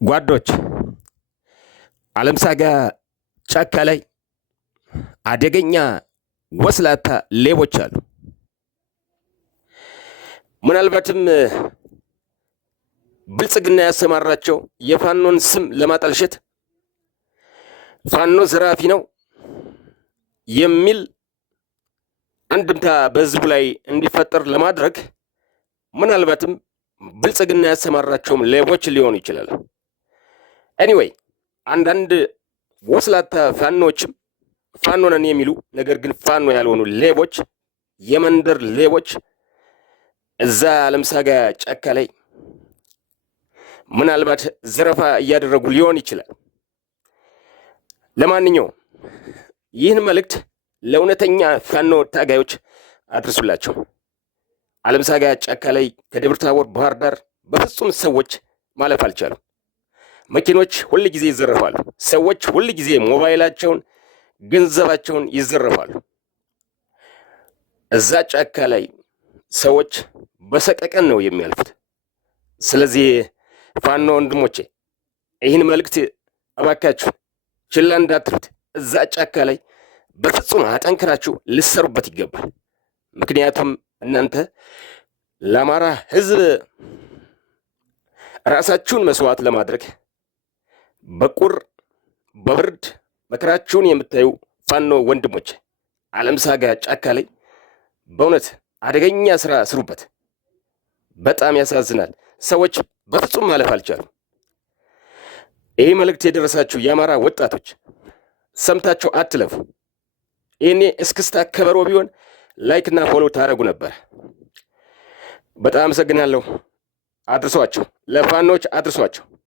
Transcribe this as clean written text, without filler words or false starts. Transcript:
ጓዶች አለምሳጋ ጫካ ላይ አደገኛ ወስላታ ሌቦች አሉ። ምናልባትም ብልጽግና ያሰማራቸው የፋኖን ስም ለማጠልሸት ፋኖ ዘራፊ ነው የሚል አንድምታ በህዝቡ ላይ እንዲፈጠር ለማድረግ ምናልባትም ብልጽግና ያሰማራቸውም ሌቦች ሊሆኑ ይችላል። ኤኒዌይ አንዳንድ ወስላታ ፋኖችም ፋኖ ነን የሚሉ ነገር ግን ፋኖ ያልሆኑ ሌቦች፣ የመንደር ሌቦች እዛ አለምሳጋ ጫካ ላይ ምናልባት ዘረፋ እያደረጉ ሊሆን ይችላል። ለማንኛውም ይህን መልእክት ለእውነተኛ ፋኖ ታጋዮች አድርሱላቸው። አለምሳጋ ጫካ ላይ ከደብረ ታቦር ባህር ዳር በፍጹም ሰዎች ማለፍ አልቻሉም። መኪኖች ሁል ጊዜ ይዘረፋሉ። ሰዎች ሁል ጊዜ ሞባይላቸውን፣ ገንዘባቸውን ይዘረፋሉ። እዛ ጫካ ላይ ሰዎች በሰቀቀን ነው የሚያልፉት። ስለዚህ ፋኖ ወንድሞቼ ይህን መልእክት እባካችሁ ችላ እንዳትሉት። እዛ ጫካ ላይ በፍጹም አጠንክራችሁ ልሰሩበት ይገባል። ምክንያቱም እናንተ ለአማራ ሕዝብ ራሳችሁን መስዋዕት ለማድረግ በቁር በብርድ መከራችሁን የምታዩ ፋኖ ወንድሞች አለምሳጋ ጫካ ላይ በእውነት አደገኛ ስራ ስሩበት። በጣም ያሳዝናል። ሰዎች በፍጹም ማለፍ አልቻሉም። ይህ መልእክት የደረሳችሁ የአማራ ወጣቶች ሰምታችሁ አትለፉ። ይህኔ እስክስታ ከበሮ ቢሆን ላይክ እና ፎሎ ታደርጉ ነበር። በጣም አመሰግናለሁ። አድርሷቸው፣ ለፋኖች አድርሷቸው።